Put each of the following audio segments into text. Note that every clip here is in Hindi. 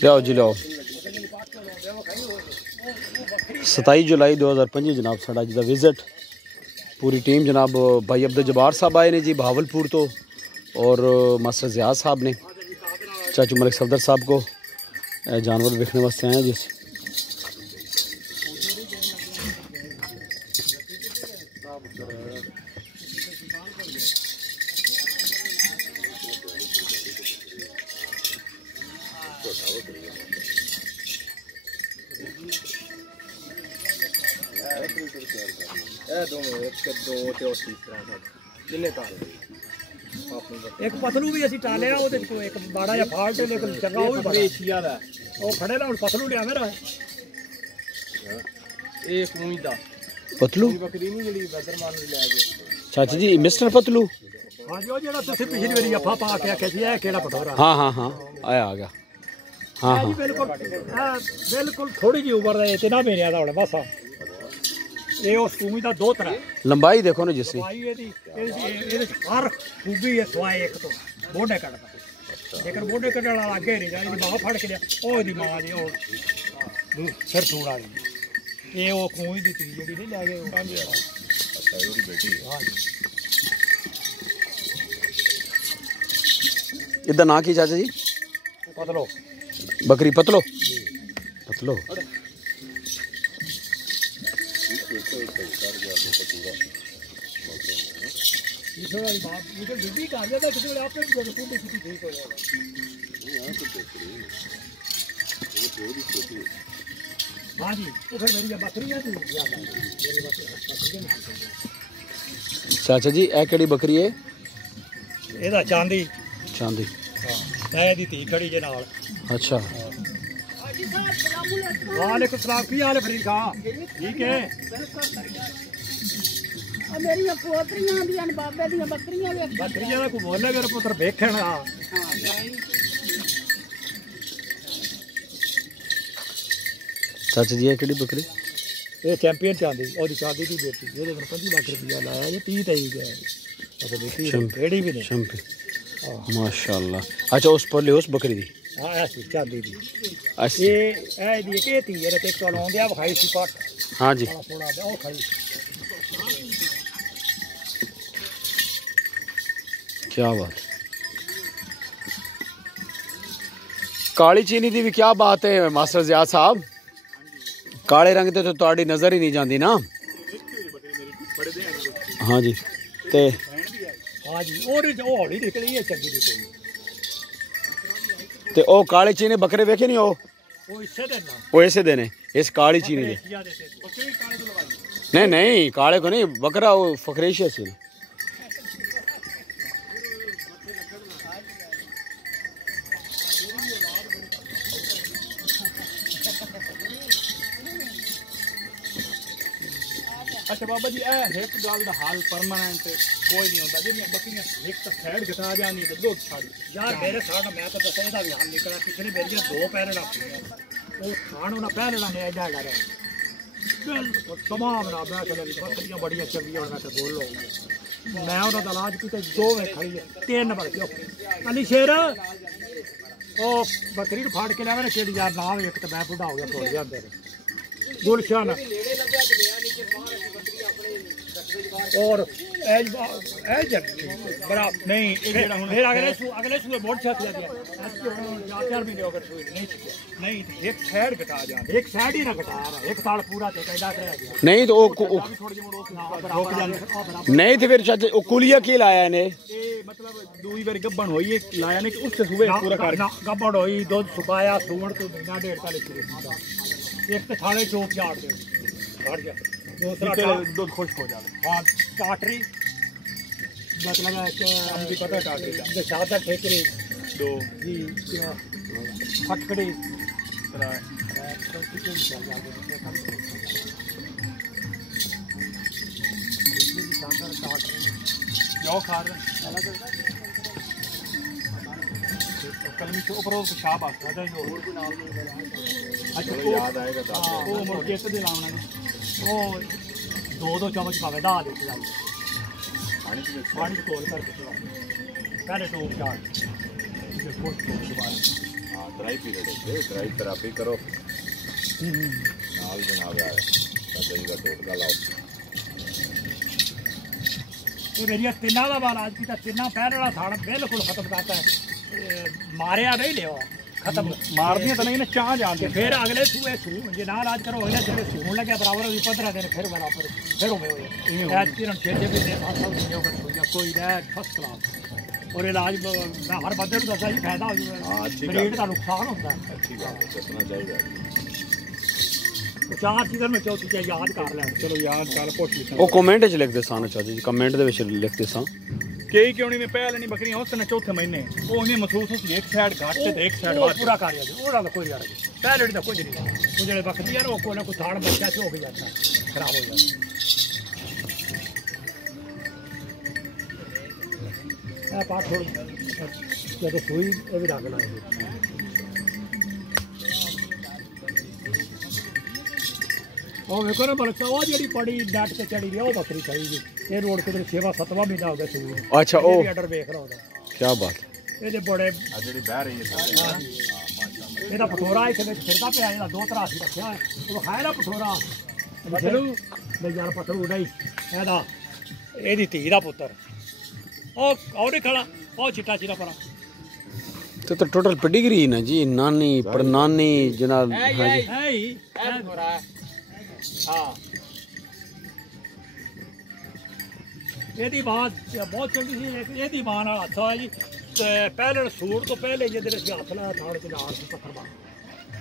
लियाओ जी लियाओ। 27 जुलाई 2025 जनाब साडा जी दा विजिट पूरी टीम जनाब भाई अब्दुल जब्बार साहब आए ने जी बहावलपुर तो और मास्टर ज़ियाद साहब ने चाचू मलिक सफदर साहब को जानवर देखने वास्ते आए हैं जिस एक पतलू भी असी टालिया एक बाड़ा या फाल्ट लेकिन चंगा वो भी एशिया दा ओ खड़े ना पतलू लिया मेरा एक उम्मीदा पतलू बकरी नहीं जेडी बदरमान ले गए चाचा जी मिस्टर पतलू हां जी ओ जेड़ा तुसी पिछली वारी अफा पा के आखे सी ए केड़ा पटोरा हां हां हां आया आ गया हां हां बिल्कुल थोड़ी जी उम्र दा इतना मेरे दा बस ये उस भूमि का दो तरह लंबाई देखो ना जिसकी हर खूबी है सवाए एक तो बोडे कटता लेकिन बोडे कटने वाला आगे नहीं जाए मां फड़ के लिया ओ दी मां दी ओ सिर सूड़ा ये वो खूही दी चीज जेडी नहीं ले गए अच्छा ओदी बेटी हां इधर ना की चाचा जी पतलो बकरी पतलो पतलो चाचा जी ए केड़ी बकरी है एदा चांदी चांदी हां एदी धी खड़ी जे नाल अच्छा वालेकुम सलाम की हाल है फरीद खां ठीक है मेरिया पोतरियां दी अन बाबे दी बकरियां वे बकरियां दा को बोले मेरे पुत्र देखण हां चाचा जी केड़ी बकरी ये चैंपियन चांदी और चांदी दी बेटी ये 25 लाख रुपया लाया ये 30 तई गया अब बेटी एड़ी भी नहीं चैंपियन माशाल्लाह अच्छा उस पर ले उस बकरी दी हां ऐसी चांदी दी ऐसी ये ए दी केती ये ते तो लाउंदे आ भाई सी पाट हां जी थोड़ा ओ खाई क्या बात काली चीनी दी भी क्या बात है मास्टर ज़ियाद साहब काले रंग ते तो तुहाडी नजर ही नहीं जाती ना हाँ जी ते हां जी और हौली निकली है चंगी निकली ते ओ काले चीनी बकरे वेखे नहीं ओ ऐसे देने इस काली चीनी दे नहीं नहीं काले को नहीं बकरा वो फकरेशिया से अच्छा बाबा जी एक गल का हाल परमानेंट कोई नहीं होता जी बकरियां एक तो साइड घटा जानी तो दो छाड़ी यार मेरे साथ मैं तो दस ਇਹਦਾ भी हाल निकला पिछली मेरी दो पैर रख वो खान ना पहले ना एडा एडा रहे बिल्कुल तमाम ना मैं चले बकरियां बड़ियां चंगियां और मैं तो बोल लो मैं उन्होंने इलाज किया दो वे खड़ी है तीन बड़ गयो अली शेर ओ बकरी ਨੂੰ फाड़ के लिया मैंने केड़ी यार नाम एक तो मैं बुढ़ा हो गया भूल जाते गुलशन और बड़ा नहीं फिर अगले सूए बहुत छत लग गया 4 महीने हो गए सूए नहीं एक साइड घटा जा एक साइड ही ना घटा रहा एक साल पूरा ते कैदा रह गया नहीं तो नहीं तो फिर चाचा ओ कुलिया की लाया ने ये मतलब दूई बार गब्बन होई लाया ने कि उससे सूए पूरा कर गब्बन होई दूध सुकाया सूवण तो महीना डेढ़ का लेके एक तो थाले चौक झाड़ दे हट गया दूसरा दूध खुश्क हो जाए हाँ टाटरी मतलब हमको पता है टाटरी का सादा ठेकरी दो जी फटकड़ी जाओ खा रहे कल में ऊपर पेशाब आता है जो अच्छा याद आएगा वो मुर्गे से दिलाना ओ दो चम्मच खावे डाल दे पानी खोल करके पहले 2 4 हाँ ड्राई पीरियड है ड्राई थेरेपी करो नाल जनाब यार दही का टोटका लाओ ये मेरी तिना का बाल आज की तिना पैर वाला थाड़ बिल्कुल खत्म करता है मारिया नहीं लिया खत्म मार दिया तो नहीं ना चाह जान के फिर अगले सूए सू जे ना इलाज करो अगले सूए सून लगे बराबर भी 15 दिन फिर बराबर फिर हो गए आज किरण छेजे भी दे साथ साथ कोई रह फर्स्ट क्लास और इलाज मैं हर बंदे को दसा ही फायदा हो जाए ब्रीड का नुकसान होता है अच्छी बात है दसना चाहिए चार चीज़ों में चौथी चीज़ याद कर लें चलो यार चल पुछ लिखा ਉਹ ਕਮੈਂਟ 'ਚ ਲਿਖਦੇ ਸਾਂ ਚਾਚਾ ਜੀ ਕਮੈਂਟ ਦੇ ਵਿੱਚ ਲਿਖਦੇ ਸਾਂ कई क्यों नहीं मैं पहले नहीं बकरी होस ने चौथे महीने वो उन्हें महसूस हो एक साइड घाट ते एक साइड वो पूरा कार्य है वो कोई यार पहले तो कुछ नहीं वो जो बकरी यार वो कोई ना कोई थाड़ बच्चा से हो गया जाता खराब हो जाता पाठ थोड़ी जब सोई वो भी रखना है और देखो ना बल्कि वो जी पड़ी डट के चढ़ी रही वो बकरी खड़ी जी ये रोड के 6-7वां महीना हो गया शुरू अच्छा ओ ऑर्डर देख रहा होता क्या बात ये बड़े ਜਿਹੜੀ ਬਹਿ ਰਹੀ ਹੈ ਇਹਦਾ ਪਠੋਰਾ ਇੱਥੇ ਵਿੱਚ ਫਿਰਦਾ ਪਿਆ ਜਿਹੜਾ ਦੋ ਤਰ੍ਹਾਂ ਸੀ ਰੱਖਿਆ ਉਹ ਖਾਇਆ ਨਾ ਪਠੋਰਾ ਪਠਰੂ ਬਈ ਯਾਰ ਪਠਰੂ ਨਹੀਂ ਇਹਦਾ ਇਹਦੀ ਧੀ ਦਾ ਪੁੱਤਰ ਉਹ ਨਹੀਂ ਖੜਾ ਉਹ ਚਿੱਟਾ ਚਿੱਟਾ ਪਰਾ तो टोटल पेडिग्री ना जी नानी परनानी जनाब हाँ जी है ही हाँ ਇਹਦੀ ਬਾਤ ਬਹੁਤ ਚੰਗੀ ਸੀ ਇਹਦੀ ਮਾਂ ਨਾਲ ਹੱਥ ਹੋਇਆ ਜੀ ਪਹਿਲੇ ਸੂਰ ਤੋਂ ਪਹਿਲੇ ਜਿਹਦੇ ਅਸੀਂ ਹੱਥ ਲਾਇਆ ਥਾੜ ਚ ਨਾਲ ਸੀ ਪੱਥਰ ਬਾਹਰ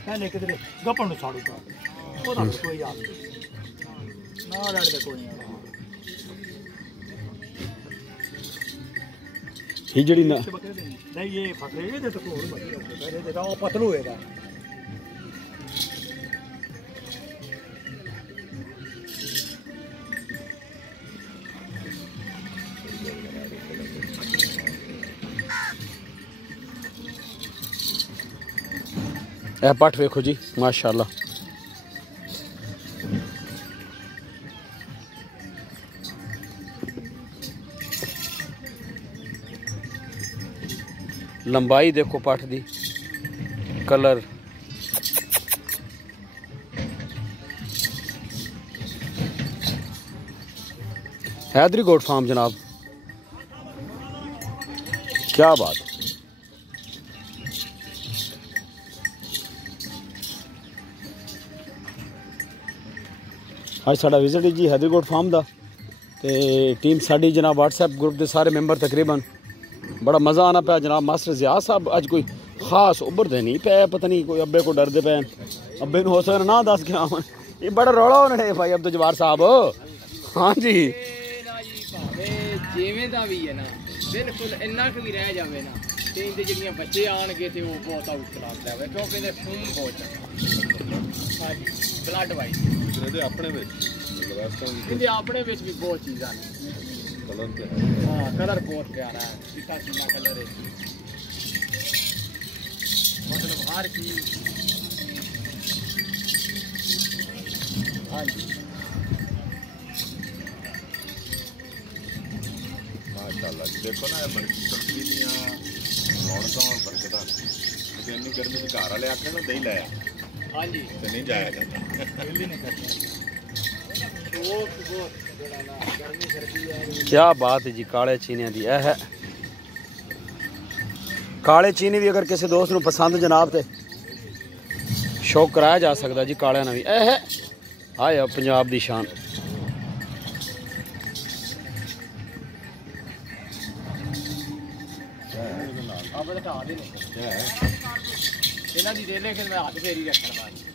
ਪਹਿਲੇ ਕਿਧਰੇ ਗੱਪਣ ਨੂੰ ਸਾੜੂ ਪਾ ਉਹਦਾ ਕੋਈ ਯਾਦ ਨਹੀਂ ਨਾ ਲੜਦੇ ਕੋਈ ਨਹੀਂ ये जड़ी ना नहीं ये फकरे दे तो कोई बड़ी मेरे दे वो पतलू है ए पट वेखो जी माशाल्लाह लंबाई देखो पट दी कलर हैदरी गोट फार्म जनाब क्या बात आज साड़ा विजिट है जी हैदरी गोट फार्म का टीम साड़ी जनाब व्हाट्सएप ग्रुप के सारे मेंबर तकरीबन बड़ा मज़ा आना पाया जनाब मास्टर ज़िया साहब अज कोई खास उभरते नहीं पे पता नहीं कोई अब्बे को डरते पे अब्बे हो सकता ना दस के आवन ये बड़ा रौला होने भाई अब्दुल जब्बार साहब हाँ जी जिवें दा भी है ना बिल्कुल इन्ना क भी रह जावे ना ते इंदे जिहड़ियां बच्चे आणगे ते वो बहुत आउट चलांदा है क्योंकि इहदे खून बहुत चंगा हां जी ब्लड वाइज ਇਹਦੇ ਆਪਣੇ ਵਿੱਚ इंदे अपने विच भी बहुत चीज़ां ने ਕਲਰ ਤੇ हाँ कलर बहुत प्यारा है चिट्टा चिट्टा कलर है मतलब हर चीज हाँ जी माशाल्लाह जी देखो ना ये बड़ी बकरी ਦੀਆਂ ਰੌਣਕਾਂ और बरकतां क्योंकि ਇੰਨੀ ਗਰਮੀ ਦੇ ਘਰ ਵਾਲੇ ਆਖਣ ਨਾ ਦਹੀਂ ਲਾਇਆ हाँ जी ਤੇ ਨਹੀਂ ਜਾਇਆ ਜਾਂਦਾ दिल्ली नहीं करता बहुत बड़ा ना गर्मी सर्दी है क्या बात है जी काले चीनिया दी है काले चीनी भी अगर किसी दोस्त को पसंद जनाब ते शौक कराया जा सकता जी काले ना भी है आया पंजाब दी शान आप बता दे इन्हां दी दे ले कि मैं हाथ फेरी रखण वाली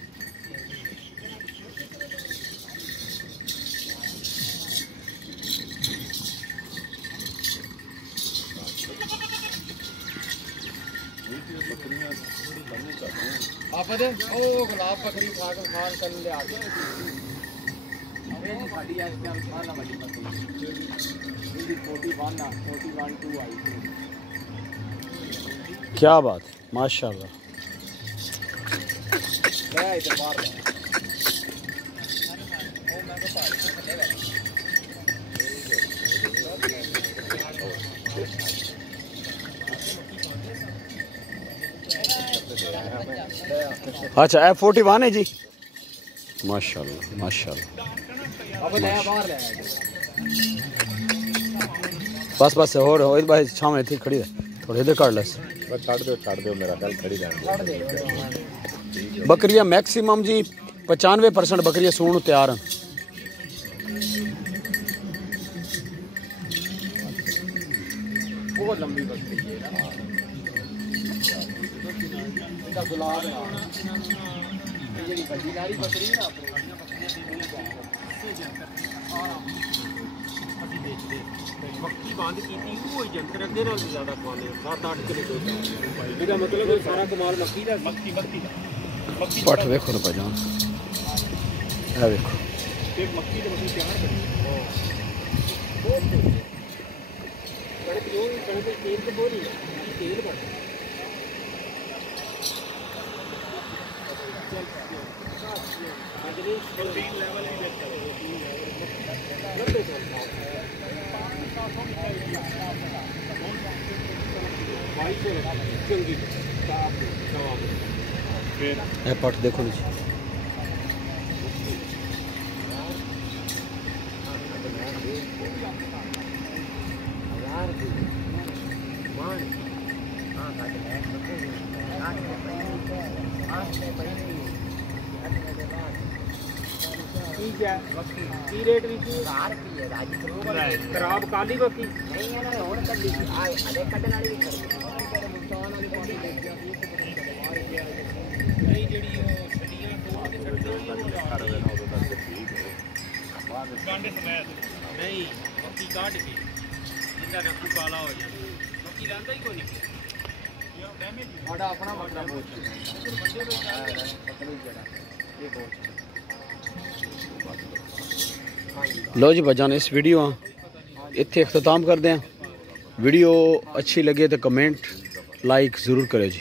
आप दे ओ गुलाब बकरी खान कर ले आ गए ये साडी आज क्या खाना वाली बकरी ये 41 2 आई क्या बात माशाल्लाह मैं इधर बाहर ओ मैं तो पार अच्छा F41 है जी, माशाल्लाह माशाल्लाह। अब ले बाहर ले बस बस और भाई सामने थी खड़ी है, थोड़े इधर कर ले। बस छड़ दो मेरा ख्याल खड़ी रहने। बकरियां मैक्सिमम जी 95% बकरियां सूण तैयार हैं। बहुत लंबी बकरी है इसका गुलाब है ये जेडी बड़ी नारी बकरी है ना मक्की बंद की वो जंतर अगे नाल ज्यादा खाने 7-8 किलो दूध मेरा मतलब सारा कमाल मक्की दा मक्की मक्की पट देखो ना भाईजान, ये देखो एक मक्की दी मक्की तैयार करी कड़क यूं कड़क तेल के बोरी तेल का ये पट देखो नीचे। की रेट भी खराब काली बक्की नहीं है ना और कड्डी अरे कड्डन वाली भी नहीं जेडी ओ छड़ियां टोल के छड़ियां गांडे समेत नहीं बक्की काट के जिंदा रखू काला हो जाए बक्की लांदा ही कोई नहीं ये डैमेज बड़ा अपना बकरा बोच बकरी जड़ा ये बोच। लो जी भाईजान, इस वीडियो इत्थे इख्तिताम करते हैं। वीडियो अच्छी लगे तो कमेंट लाइक ज़रूर करें जी।